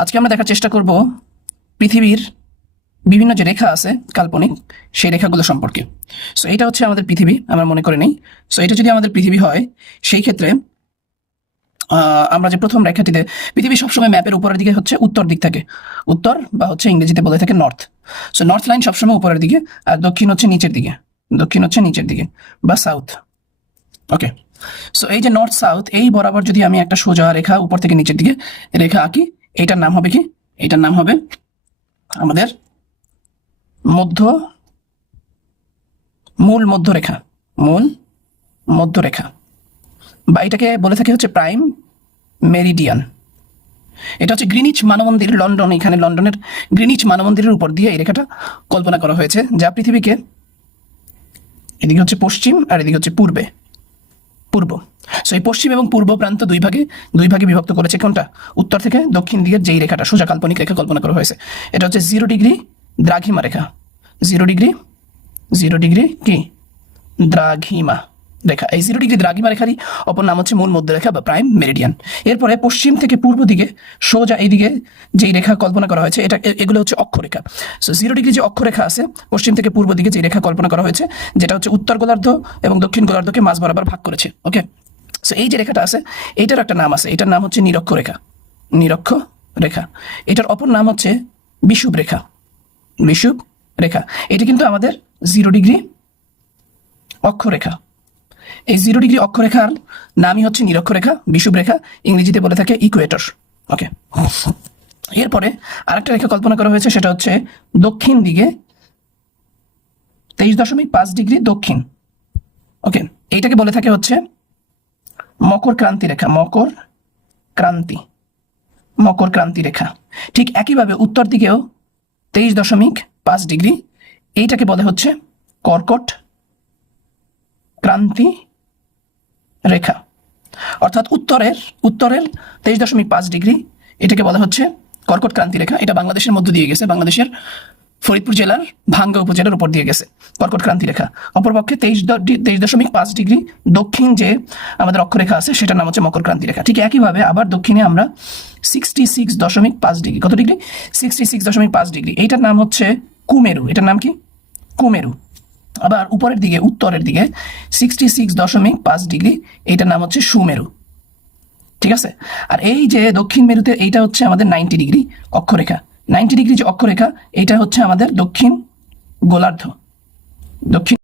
আজকে আমরা দেখার চেষ্টা করব পৃথিবীর বিভিন্ন যে রেখা আছে কাল্পনিক সেই রেখাগুলো সম্পর্কে। সো এটা হচ্ছে আমাদের পৃথিবী, আমরা মনে করে নেই। সো এটা যদি আমাদের পৃথিবী হয়, সেই ক্ষেত্রে আমরা যে প্রথম রেখাটিতে, পৃথিবী সবসময় ম্যাপের উপরের দিকে হচ্ছে উত্তর দিক থাকে, উত্তর বা হচ্ছে ইংরেজিতে বলে থাকে নর্থ। সো নর্থ লাইন সবসময় উপরের দিকে, আর দক্ষিণ হচ্ছে নিচের দিকে, দক্ষিণ হচ্ছে নিচের দিকে বা সাউথ। ওকে, সো এই যে নর্থ সাউথ, এই বরাবর যদি আমি একটা সোজা রেখা উপর থেকে নিচের দিকে রেখা আঁকি, এইটার নাম হবে কি? এইটার নাম হবে আমাদের মূল মধ্যরেখা, মূল মধ্যরেখা, বা এটাকে বলে থাকে হচ্ছে প্রাইম মেরিডিয়ান। এটা হচ্ছে গ্রিনিচ মানমন্দির, লন্ডন, এখানে লন্ডনের গ্রিনিচ মানমন্দিরের উপর দিয়ে এই রেখাটা কল্পনা করা হয়েছে, যা পৃথিবীকে, এদিকে হচ্ছে পশ্চিম আর এদিকে হচ্ছে পূর্ব। সো এই পশ্চিম এবং পূর্ব প্রান্ত দুই ভাগে বিভক্ত করেছে। কোনটা? উত্তর থেকে দক্ষিণ দিকের যেই রেখাটা, সোজা কাল্পনিক রেখা কল্পনা করা হয়েছে, এটা হচ্ছে 0 ডিগ্রি দ্রাঘিমা রেখা। 0 ডিগ্রি কি? দ্রাঘিমা রেখা। এই 0 ডিগ্রি দ্রাঘিমা রেখারই অপর নাম হচ্ছে মূল মধ্যরেখা বা প্রাইম মেরিডিয়ান। এরপরে পশ্চিম থেকে পূর্ব দিকে সোজা এইদিকে যেই রেখা কল্পনা করা হয়েছে, এগুলো হচ্ছে অক্ষরেখা। সো 0 ডিগ্রি যে অক্ষরেখা আছে পশ্চিম থেকে পূর্ব দিকে যে রেখা কল্পনা করা হয়েছে, যেটা হচ্ছে উত্তর গোলার্ধ এবং দক্ষিণ গোলার্ধকে মাঝ বরাবর ভাগ করেছে। ওকে, সো এই যে রেখাটা আছে, এইটার একটা নাম আছে, এটার নাম হচ্ছে নিরক্ষরেখা। নিরক্ষরেখা। এটার অপর নাম হচ্ছে বিষুবরেখা। বিষুবরেখা। এটি কিন্তু আমাদের 0 ডিগ্রি অক্ষরেখা। এই 0 ডিগ্রি অক্ষরেখার নামই হচ্ছে নিরক্ষরেখা, বিষুবরেখা, ইংরেজিতে বলে থাকে ইকুয়েটর। ওকে, এরপরে আরেকটা রেখা কল্পনা করা হয়েছে, সেটা হচ্ছে দক্ষিণ দিকে 23.5 ডিগ্রি দক্ষিণ। ওকে, এইটাকে বলে থাকে হচ্ছে মকর ক্রান্তি রেখা। মকর ক্রান্তি রেখা। ঠিক একইভাবে উত্তর দিকেও 23.5 ডিগ্রি, এইটাকে বলে হচ্ছে কর্কট ক্রান্তি রেখা। অর্থাৎ উত্তরের 23.5 ডিগ্রি, এটাকে বলা হচ্ছে কর্কট ক্রান্তি রেখা। এটা বাংলাদেশের মধ্য দিয়ে গেছে, বাংলাদেশের ফরিদপুর জেলার ভাঙ্গা উপজেলার উপর দিয়ে গেছে কর্কট ক্রান্তি রেখা। অপরপক্ষে 23.5 ডিগ্রি দক্ষিণ যে আমাদের অক্ষরেখা আছে, সেটার নাম হচ্ছে মকর ক্রান্তি রেখা। ঠিক একইভাবে আবার দক্ষিণে আমরা 66.5 ডিগ্রি, কত ডিগ্রি? 66.5 ডিগ্রি, এইটার নাম হচ্ছে কুমেরু। এটার নাম কি? কুমেরু। আবার উপরের দিকে, উত্তরের দিকে 66.5 ডিগ্রি, এইটার নাম হচ্ছে সুমেরু। ঠিক আছে, আর এই যে দক্ষিণ মেরুতে, এইটা হচ্ছে আমাদের 90 ডিগ্রি অক্ষরেখা। 90 ডিগ্রি যে অক্ষরেখা, এইটা হচ্ছে আমাদের দক্ষিণ গোলার্ধ।